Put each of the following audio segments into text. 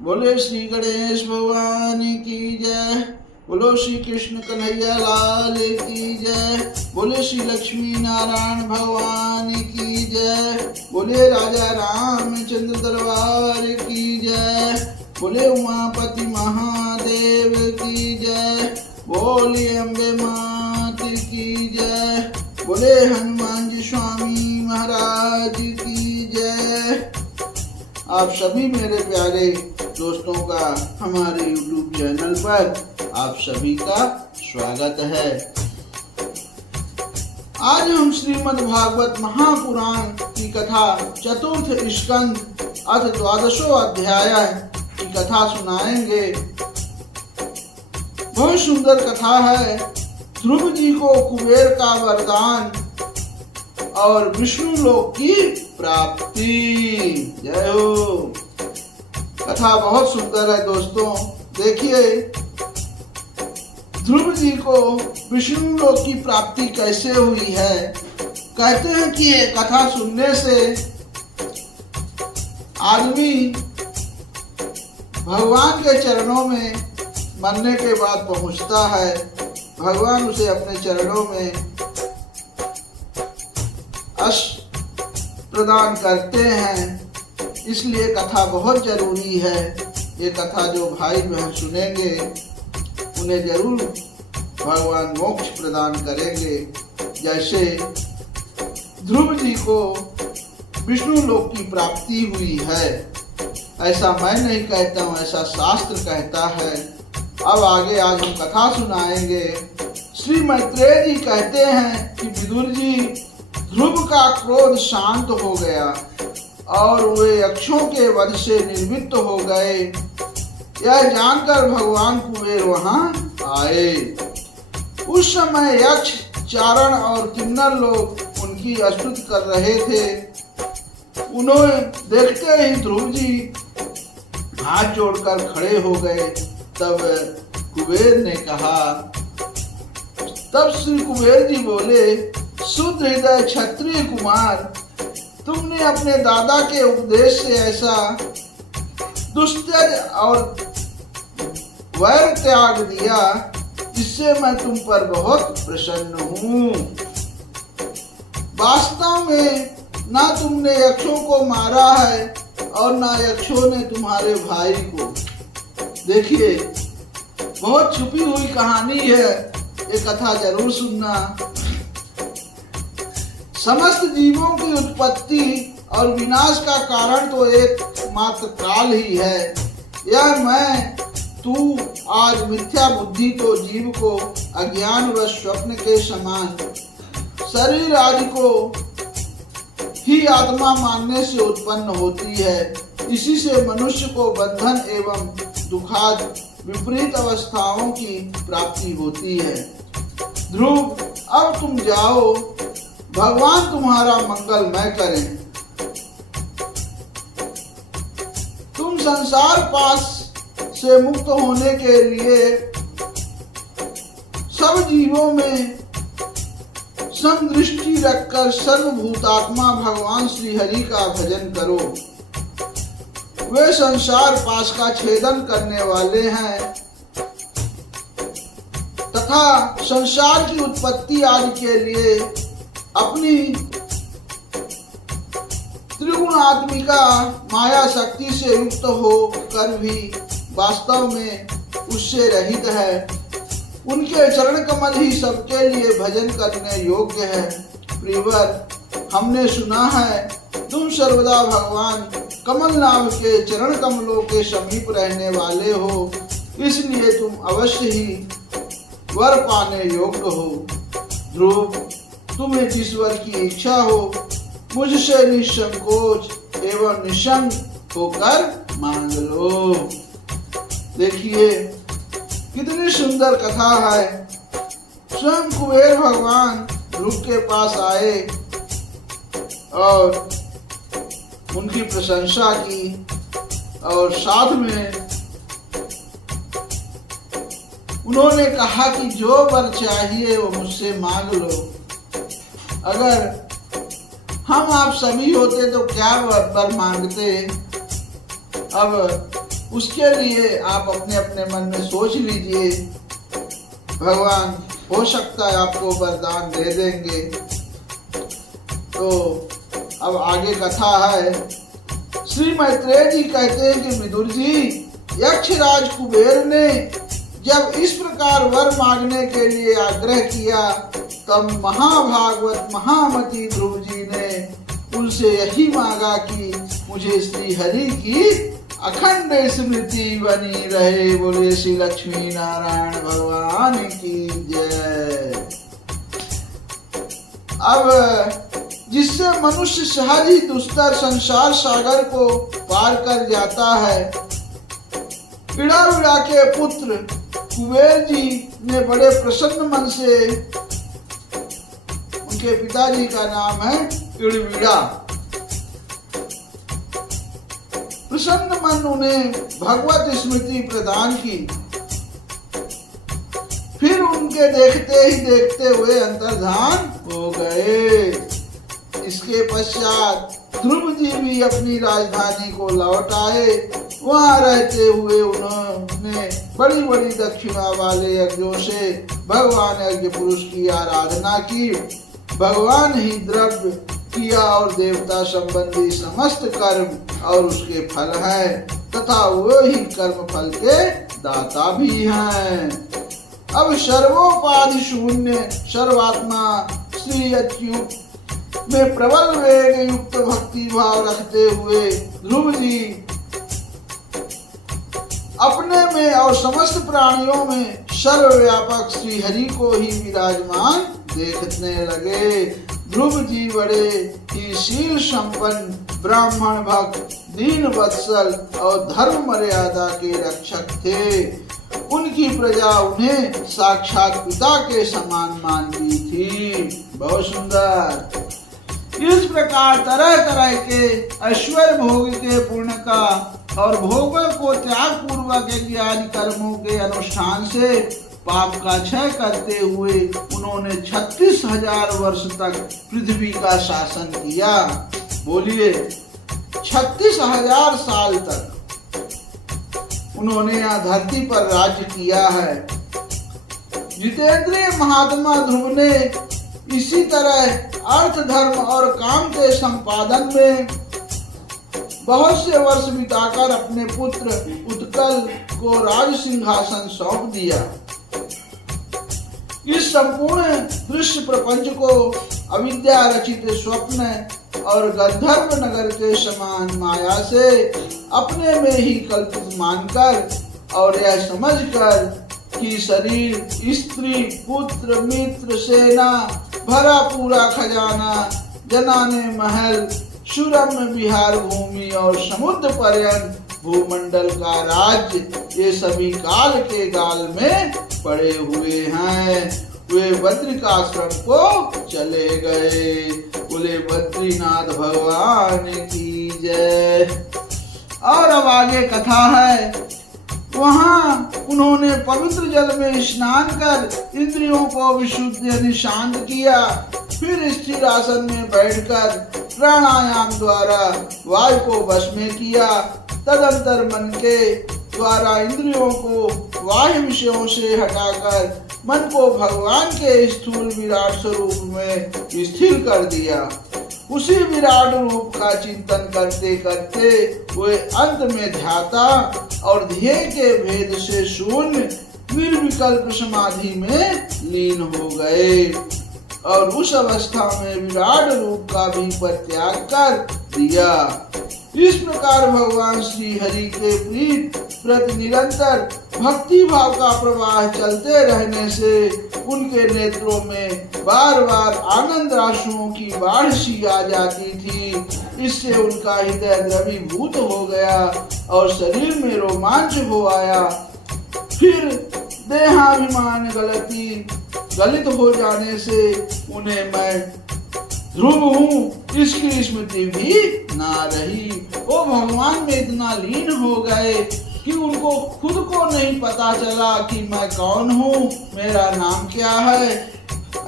बोले श्री गणेश भगवान की जय। बोलो श्री कृष्ण कन्हैया लाल की जय। बोले श्री लक्ष्मी नारायण भगवान की जय। बोले राजा रामचंद्र दरबार की जय। बोले उमापति महादेव की जय। बोले अम्बे मात की जय। बोले हनुमान जी स्वामी महाराज की जय। आप सभी मेरे प्यारे दोस्तों का हमारे YouTube चैनल पर आप सभी का स्वागत है। आज हम श्रीमद् भागवत महापुराण की कथा चतुर्थ स्कंद अथ 12वां अध्याय की कथा सुनाएंगे। बहुत सुंदर कथा है। ध्रुव जी को कुबेर का वरदान और विष्णु लोक की प्राप्ति। जय हो। कथा बहुत सुंदर है दोस्तों। देखिए ध्रुव जी को विष्णु लोक की प्राप्ति कैसे हुई है। कहते हैं कि ये कथा सुनने से आदमी भगवान के चरणों में मरने के बाद पहुंचता है। भगवान उसे अपने चरणों में यश प्रदान करते हैं। इसलिए कथा बहुत जरूरी है। ये कथा जो भाई बहन सुनेंगे उन्हें जरूर भगवान मोक्ष प्रदान करेंगे। जैसे ध्रुव जी को विष्णु लोक की प्राप्ति हुई है। ऐसा मैं नहीं कहता हूँ, ऐसा शास्त्र कहता है। अब आगे आज हम कथा सुनाएंगे। श्री मैत्रेय जी कहते हैं कि विदुर जी ध्रुव का क्रोध शांत हो गया और वे यक्षों के वध से निर्वृत्त हो गए। यह जानकर भगवान कुबेर वहां आए। उस समय यक्ष, चारण और किन्नर लोग उनकी स्तुति कर रहे थे। उन्होंने देखते ही ध्रुव जी हाथ जोड़कर खड़े हो गए। तब कुबेर ने कहा, तब श्री कुबेर जी बोले, शुद्ध हृदय क्षत्रिय कुमार, तुमने अपने दादा के उपदेश से ऐसा दुस्त्यज और वैर त्याग दिया जिससे मैं तुम पर बहुत प्रसन्न हूँ। वास्तव में ना तुमने यक्षों को मारा है और ना यक्षों ने तुम्हारे भाई को। देखिए बहुत छुपी हुई कहानी है। ये कथा जरूर सुनना। समस्त जीवों की उत्पत्ति और विनाश का कारण तो एक मात्र काल ही है। यह मैं तू आज मिथ्या बुद्धि तो जीव को अज्ञान व स्वप्न के समान शरीर आदि को ही आत्मा मानने से उत्पन्न होती है। इसी से मनुष्य को बंधन एवं दुखाद विपरीत अवस्थाओं की प्राप्ति होती है। ध्रुव अब तुम जाओ, भगवान तुम्हारा मंगलमय करें। तुम संसार पास से मुक्त होने के लिए सब जीवों में समदृष्टि रखकर सर्वभूतात्मा भगवान श्री हरि का भजन करो। वे संसार पास का छेदन करने वाले हैं तथा संसार की उत्पत्ति आदि के लिए अपनी त्रिगुणात्मिका माया शक्ति से युक्त होकर भी वास्तव में उससे रहित है। उनके चरण कमल ही सबके लिए भजन करने योग्य है। प्रियवर, हमने सुना है तुम सर्वदा भगवान कमल नाम के चरण कमलों के समीप रहने वाले हो। इसलिए तुम अवश्य ही वर पाने योग्य हो। ध्रुव, तुम्हें जिस वर की इच्छा हो मुझसे निसंकोच एवं निसंग होकर मांग लो। देखिए कितनी सुंदर कथा है। स्वयं कुबेर भगवान ध्रुव के पास आए और उनकी प्रशंसा की और साथ में उन्होंने कहा कि जो वर चाहिए वो मुझसे मांग लो। अगर हम आप सभी होते तो क्या वर मांगते। अब उसके लिए आप अपने अपने मन में सोच लीजिए, भगवान हो सकता है आपको वरदान दे देंगे। तो अब आगे कथा है। श्री मैत्रेय जी कहते हैं कि विदुर जी, यक्षराज कुबेर ने जब इस प्रकार वर मांगने के लिए आग्रह किया, तब महाभागवत महामती ध्रुव जी ने उनसे यही मांगा कि मुझे श्री हरि की अखंड स्मृति बनी रहे। बोले श्री लक्ष्मी नारायण भगवान की जय। अब जिससे मनुष्य सहज ही दुस्तर संसार सागर को पार कर जाता है। इड़ा के पुत्र कुबेर जी ने बड़े प्रसन्न मन से, उनके पिताजी का नाम है इड़विड़ा, प्रसन्न मन उन्हें भगवत स्मृति प्रदान की। फिर उनके देखते ही देखते हुए अंतर्धान हो गए। इसके पश्चात ध्रुव जी भी अपनी राजधानी को लौट आए। वहां रहते हुए उन्होंने बड़ी बड़ी दक्षिणा वाले यज्ञों से भगवान यज्ञ पुरुष की आराधना की। भगवान ही द्रव्य किया और देवता संबंधी समस्त कर्म और उसके फल है, तथा वो ही कर्म फल के दाता भी हैं। अब सर्वोपाधि शून्य सर्वात्मा श्री अच्युत में प्रबल वेग युक्त भक्ति भाव रखते हुए ध्रुव जी अपने में और समस्त प्राणियों में सर्वव्यापक श्री हरि को ही विराजमान देखने लगे। ध्रुव जी बड़े ही शील संपन्न ब्राह्मण भक्त, दीन वत्सल और धर्म मर्यादा के रक्षक थे। उनकी प्रजा उन्हें साक्षात पिता के समान मानती थी। बहुत सुंदर। इस प्रकार तरह तरह के ऐश्वर्य भोग के पुण्य का और भोगों को त्याग पूर्वक ज्ञान कर्मों के अनुष्ठान से पाप का क्षय करते हुए उन्होंने 36,000 वर्ष तक पृथ्वी का शासन किया। बोलिए, 36,000 साल तक उन्होंने यहाँ धरती पर राज्य किया है। जितेंद्रिय महात्मा ध्रुव ने इसी तरह अर्थ धर्म और काम के संपादन में बहुत से वर्ष बिताकर अपने पुत्र उत्कल को राज सिंहासन सौंप दिया। इस संपूर्ण दृश्य प्रपंच को अविद्या रचित स्वप्न और गंधर्व नगर के समान माया से अपने में ही कल्पित मानकर और यह समझकर कि शरीर, स्त्री, पुत्र, मित्र, सेना, भरा पूरा खजाना, जनाने महल, सुरम्य विहार भूमि और समुद्र पर्यंत भूमंडल का राज्य, ये सभी काल के गाल में पड़े हुए हैं। वे बद्रिकाश्रम को चले गए। बोले बद्रीनाथ भगवान की जय। और अब आगे कथा है। वहां उन्होंने पवित्र जल में स्नान कर इंद्रियों को विशुद्ध यानी शांत किया। फिर स्थिर आसन में बैठकर प्राणायाम द्वारा वायु को वश में किया। तदंतर मन के द्वारा इंद्रियों को वायु विषयों से हटाकर मन को भगवान के स्थूल विराट स्वरूप में स्थिर कर दिया। उसी विराट रूप का चिंतन करते करते वे अंत में ध्याता और ध्येय के भेद से शून्य निर्विकल्प समाधि में लीन हो गए और उस अवस्था में विराट रूप का भी परित्याग कर दिया। इस प्रकार भगवान श्री हरि के प्रीत प्रति निरंतर भक्ति भाव का प्रवाह चलते रहने से उनके नेत्रों में बार बार आनंद राशुओं की बाढ़ सी आ जाती थी। इससे उनका हृदय द्रवीभूत हो गया और शरीर में रोमांच हो आया। फिर देहाभिमान गलित हो जाने से उन्हें मैं ध्रुव हूँ इसकी स्मृति भी ना रही। वो भगवान में इतना लीन हो गए कि उनको खुद को नहीं पता चला कि मैं कौन हूँ, मेरा नाम क्या है।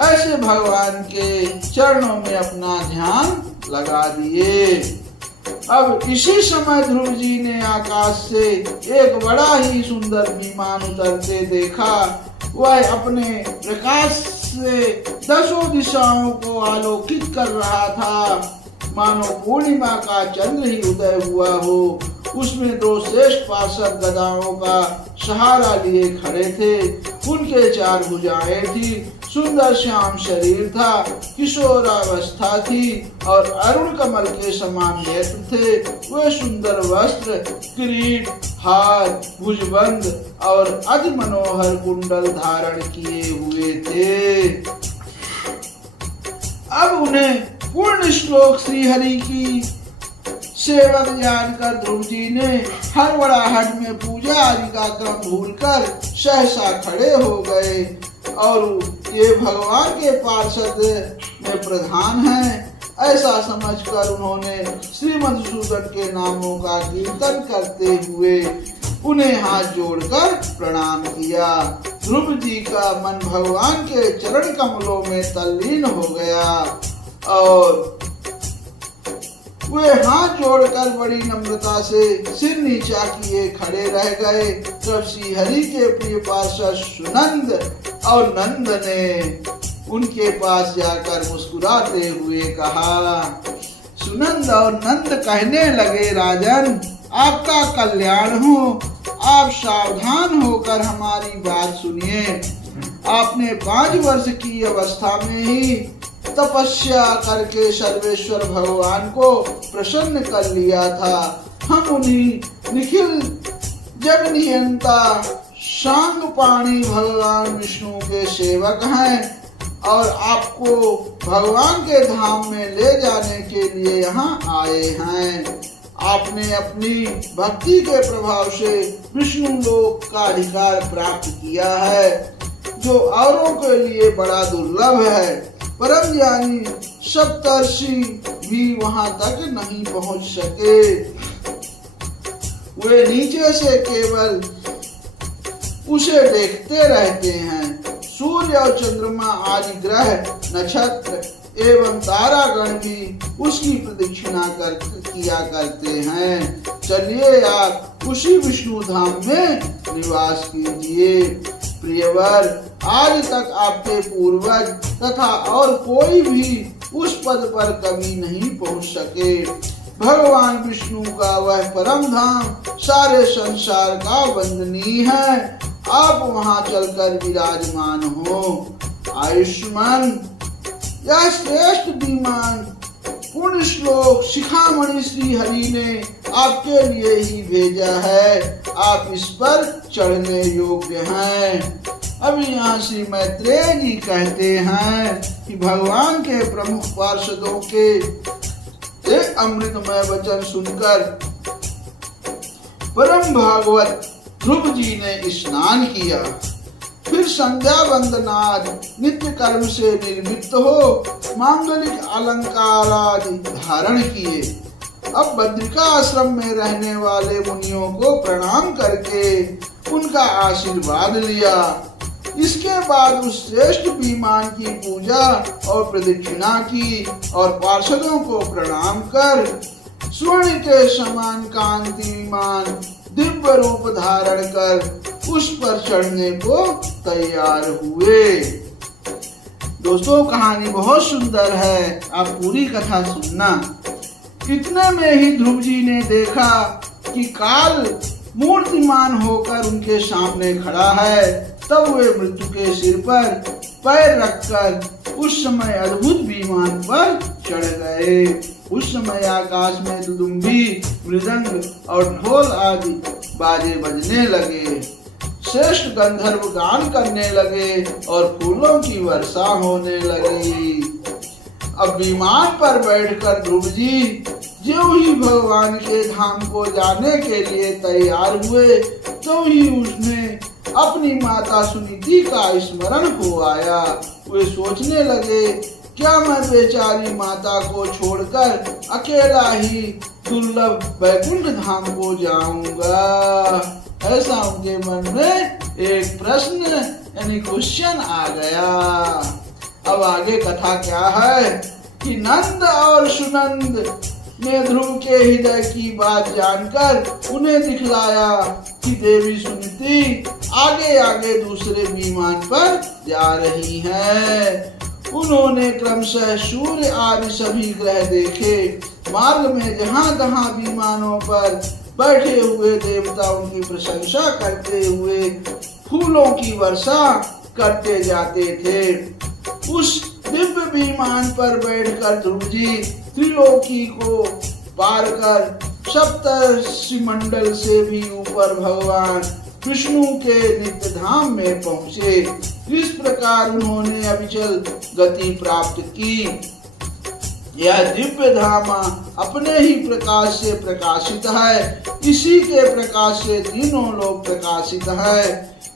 ऐसे भगवान के चरणों में अपना ध्यान लगा दिए। अब इसी समय ध्रुव जी ने आकाश से एक बड़ा ही सुंदर विमान उतरते देखा। वह अपने प्रकाश से 10 दिशाओं को आलोकित कर रहा था, मानो पूर्णिमा का चंद्र ही उदय हुआ हो। उसमें 2 श्रेष्ठ पार्षद गदाओं का सहारा लिए खड़े थे। उनके 4 भुजाएं थी, सुंदर श्याम शरीर था, किशोरावस्था थी और अरुण कमल के समान नेत्र थे। वे सुंदर वस्त्र, किरीट, हार, भुजबंद और अति मनोहर कुंडल धारण किए हुए थे। अब उन्हें पूर्ण श्लोक श्री हरि की सेवक जानकर ध्रुव जी ने हड़बड़ाहट में पूजा आदि का क्रम भूलकर सहसा खड़े हो गए और ये भगवान के पार्षद में प्रधान हैं, ऐसा समझकर उन्होंने श्री मधुसूदन के नामों का कीर्तन करते हुए उन्हें हाथ जोड़कर प्रणाम किया। ध्रुव जी का मन भगवान के चरण कमलों में तल्लीन हो गया और वे हाथ जोड़कर बड़ी नम्रता से सिर नीचा किए खड़े रह गए। तब श्री हरि के प्रिय पार्षद सुनंद और नंद ने उनके पास जाकर मुस्कुराते हुए कहा। सुनंद और नंद कहने लगे, राजन आपका कल्याण हो, आप सावधान होकर हमारी बात सुनिए। आपने 5 वर्ष की अवस्था में ही तपस्या करके सर्वेश्वर भगवान को प्रसन्न कर लिया था। हम उन्हीं निखिल जगनियंता सांगपाणी भगवान विष्णु के सेवक हैं और आपको भगवान के धाम में ले जाने के लिए यहाँ आए हैं। आपने अपनी भक्ति के प्रभाव से विष्णु लोक का अधिकार प्राप्त किया है, जो औरों के लिए बड़ा दुर्लभ है। परम ज्ञानी सप्तर्षि भी वहां तक नहीं पहुंच सके। वे नीचे से केवल उसे देखते रहते हैं। सूर्य और चंद्रमा आदि ग्रह, नक्षत्र एवं तारागण भी उसकी प्रदक्षिणा किया करते हैं। चलिए आप उसी विष्णु धाम में निवास कीजिए। प्रियवर, आज तक आपके पूर्वज तथा और कोई भी उस पद पर कभी नहीं पहुंच सके। भगवान विष्णु का वह परम धाम सारे संसार का वंदनीय है। आप वहां चलकर विराजमान हो। आयुष्मान यह श्रेष्ठ विमान पुण्य श्लोक शिखामणि श्री हरि ने आपके लिए ही भेजा है। आप इस पर चढ़ने योग्य हैं। अब यहाँ श्री मैत्रेय जी कहते हैं कि भगवान के प्रमुख पार्षदों के एक अमृतमय वचन सुनकर परम भागवत ध्रुव जी ने स्नान किया। फिर संध्या वंदनादि नित्य कर्म से निर्मित हो मांगलिक अलंकार आदि धारण किए। अब बद्रिका आश्रम में रहने वाले मुनियों को प्रणाम करके उनका आशीर्वाद लिया। इसके बाद उस श्रेष्ठ विमान की पूजा और प्रदक्षिणा की और पार्षदों को प्रणाम कर स्वर्ण के समान कांतिमान दिव्य रूप धारण कर उस पर चढ़ने को तैयार हुए। दोस्तों, कहानी बहुत सुंदर है, आप पूरी कथा सुनना। इतने में ही ध्रुव जी ने देखा कि काल मूर्तिमान होकर उनके सामने खड़ा है। तब वे मृत्यु के सिर पर पैर रखकर उस समय अद्भुत विमान पर चढ़ गए। उस समय आकाश में दुदुम्बी, मृदंग और ढोल आदि बाजे बजने लगे। श्रेष्ठ गंधर्व गान करने लगे और फूलों की वर्षा होने लगी। अब विमान पर बैठकर ध्रुव जी ज्यों ही भगवान के धाम को जाने के लिए तैयार हुए, तो ही उसने अपनी माता सुनीति का स्मरण हो आया। वे सोचने लगे, क्या मैं बेचारी माता को छोड़कर अकेला ही दुर्लभ वैकुंठ धाम को जाऊंगा? ऐसा उनके मन में एक प्रश्न यानी क्वेश्चन आ गया। अब आगे कथा क्या है कि नंद और सुनंद ने ध्रुव के हृदय की बात जानकर उन्हें दिखलाया कि देवी सुनीति आगे आगे दूसरे विमान पर जा रही है। उन्होंने क्रमशः सूर्य आदि सभी ग्रह देखे। मार्ग में जहाँ तहाँ विमानों पर बैठे हुए देवता उनकी प्रशंसा करते हुए फूलों की वर्षा करते जाते थे। उस दिव्य विमान पर बैठकर ध्रुव जी त्रिलोकी को पार कर सप्तर्षि मंडल से भी ऊपर भगवान विष्णु के नित्य धाम में पहुँचे। इस प्रकार उन्होंने अविचल गति प्राप्त की। यह दिव्य धाम अपने ही प्रकाश से प्रकाशित है। इसी के प्रकाश से तीनों लोग प्रकाशित है।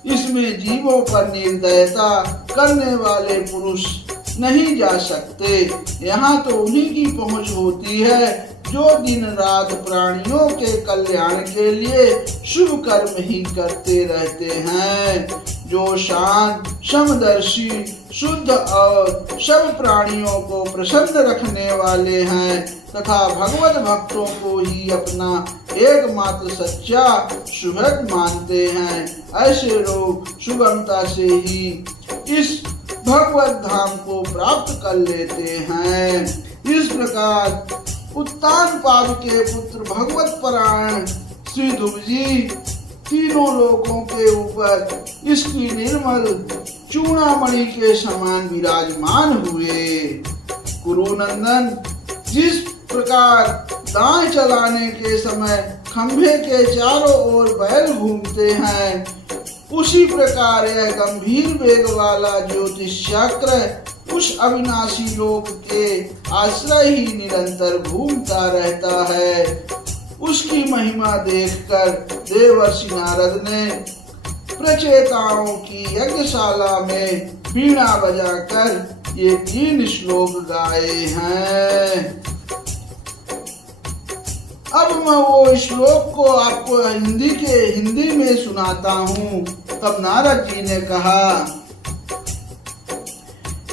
इसमें जीवों पर निर्दयता करने वाले पुरुष नहीं जा सकते। यहाँ तो उन्हीं की पहुँच होती है जो दिन रात प्राणियों के कल्याण के लिए शुभ कर्म ही करते रहते हैं, जो शांत, समदर्शी, शुद्ध और सब प्राणियों को प्रसन्न रखने वाले हैं तथा भगवत भक्तों को ही अपना एकमात्र सच्चा सुहृद मानते हैं। ऐसे लोग सुगमता से ही इस भगवत धाम को प्राप्त कर लेते हैं। इस प्रकार उत्तानपाद के पुत्र भगवत परायण श्री ध्रुव जी तीनों लोकों के ऊपर इसकी निर्मल चूड़ामणि के समान विराजमान हुए। कुरुनंदन जिस प्रकार दाएं चलाने के समय खंभे के चारों ओर बैल घूमते हैं, उसी प्रकार यह गंभीर वेग वाला ज्योतिष चक्र उस अविनाशी लोक के आश्रय ही निरंतर घूमता रहता है। उसकी महिमा देखकर देवर्षि नारद ने प्रचेताओं की यज्ञशाला में वीणा बजाकर ये 3 श्लोक गाए हैं। अब मैं वो श्लोक को आपको हिंदी में सुनाता हूँ। तब नारद जी ने कहा,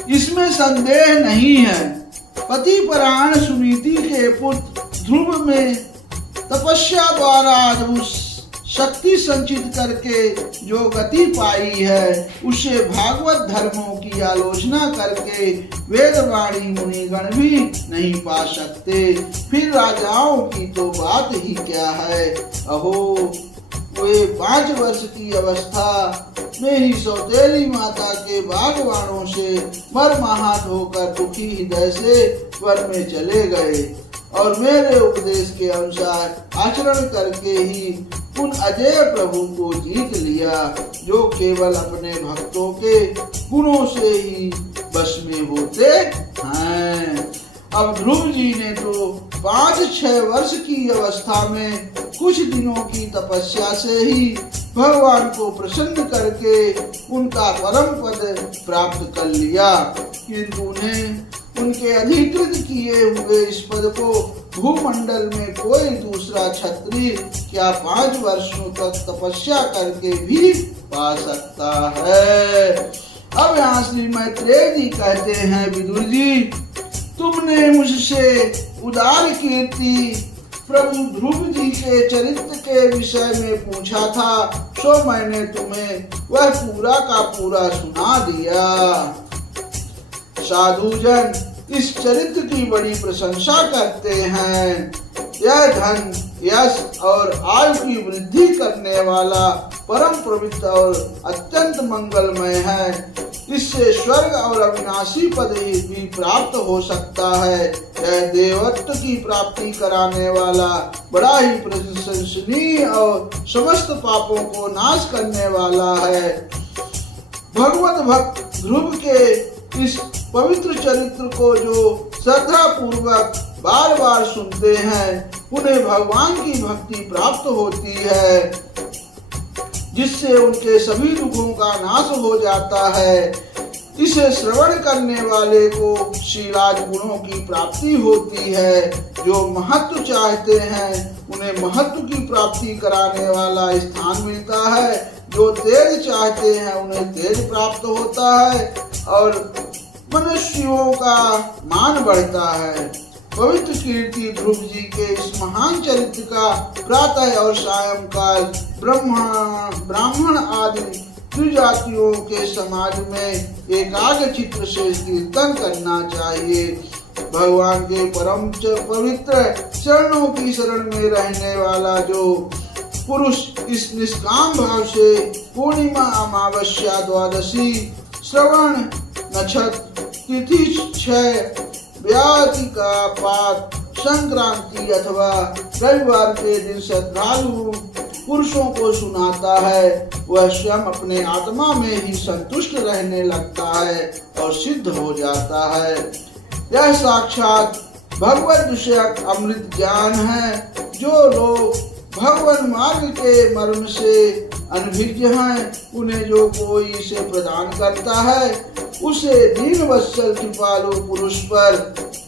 इसमें संदेह नहीं है, पति परायण सुनीति के पुत्र ध्रुव में तपस्या द्वारा अद्भुत शक्ति संचित करके जो गति पाई है, उसे भागवत धर्मों की आलोचना करके वेदवाणी मुनिगण भी नहीं पा सकते। फिर राजाओं की तो बात ही क्या है। अहो, वे 5 वर्ष की अवस्था में ही सौतेली माता के बागवानों से मर्माहत होकर दुखी हृदय से वन में चले गए और मेरे उपदेश के अनुसार आचरण करके ही उन अजय प्रभु को जीत लिया, जो केवल अपने भक्तों के गुणों से ही बस में होते हैं। अब ध्रुव जी ने तो 5-6 वर्ष की अवस्था में कुछ दिनों की तपस्या से ही भगवान को प्रसन्न करके उनका परम पद प्राप्त कर लिया, किंतु उन्हें उनके अधिकृत किए हुए इस पद को भूमंडल में कोई दूसरा क्षत्रिय क्या 5 वर्षों तक तपस्या करके भी पा सकता है। अब यहाँ श्री मैत्रेय जी कहते हैं, विदुर जी, तुमने मुझसे उदार कीर्ति प्रभु ध्रुव जी के चरित्र के विषय में पूछा था, सो मैंने तुम्हें वह पूरा का पूरा सुना दिया। साधुजन इस चरित्र की बड़ी प्रशंसा करते हैं। यह धन, यश और आयु की वृद्धि करने वाला परम पवित्र और अत्यंत मंगलमय है। इससे स्वर्ग और अविनाशी पद भी प्राप्त हो सकता है। यह देवत्व की प्राप्ति कराने वाला बड़ा ही प्रशंसनीय और समस्त पापों को नाश करने वाला है। भगवत भक्त ध्रुव के इस पवित्र चरित्र को जो श्रद्धा पूर्वक बार बार सुनते हैं, उन्हें भगवान की भक्ति प्राप्त होती है, जिससे उनके सभी दुखों का नाश हो जाता है। इसे श्रवण करने वाले को शीलाज गुणों की प्राप्ति होती है। जो महत्व चाहते हैं उन्हें महत्व की प्राप्ति कराने वाला स्थान मिलता है। जो तेज चाहते हैं उन्हें तेज प्राप्त होता है और मनुष्यों का मान बढ़ता है। पवित्र कीर्ति ध्रुव जी के इस महान चरित्र का प्रातः और सायंकाल ब्राह्मण आदि त्रिजातियों के समाज में एकाग्र चित्त से कीर्तन करना चाहिए। भगवान के परम पवित्र चरणों की शरण में रहने वाला जो पुरुष इस निष्काम भाव से पूर्णिमा, अमावस्या, द्वादशी, श्रवण नक्षत्र, तिथि क्षय, व्यातिका पात, संक्रांति अथवा रविवार के दिन श्रद्धालु पुरुषों को सुनाता है, वह स्वयं अपने आत्मा में ही संतुष्ट रहने लगता है और सिद्ध हो जाता है। यह साक्षात भगवत विषयक अमृत ज्ञान है। जो लोग भगवान मार्ग के मर्म से अनभिज्ञ हैं, उन्हें जो कोई इसे प्रदान करता है, उसे दीनवत्सल कृपालु पुरुष पर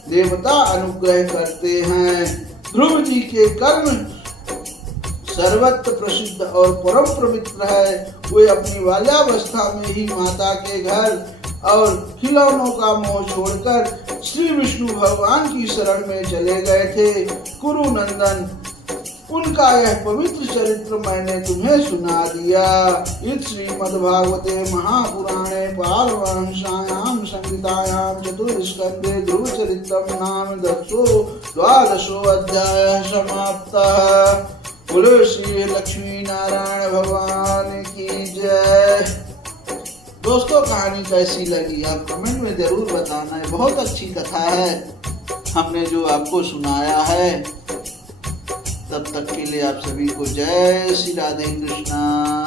देवता अनुग्रह करते हैं। ध्रुव जी के कर्म सर्वत्र प्रसिद्ध और परम पवित्र है। वे अपनी बाल्यावस्था में ही माता के घर और खिलौनों का मोह छोड़कर श्री विष्णु भगवान की शरण में चले गए थे। कुरु नंदन, उनका यह पवित्र चरित्र मैंने तुम्हें सुना दिया। इस श्रीमद्भागवते महापुराणे पारमहंस्यां संहितायां चतुर्स्कन्धे ध्रुव चरित्रम नाम द्वादशो अध्याय समाप्तः। बोलो श्री लक्ष्मी नारायण भगवान की जय। दोस्तों, कहानी कैसी लगी आप कमेंट में जरूर बताना है। बहुत अच्छी कथा है हमने जो आपको सुनाया है। तब तक के लिए आप सभी को जय श्री राधे कृष्णा।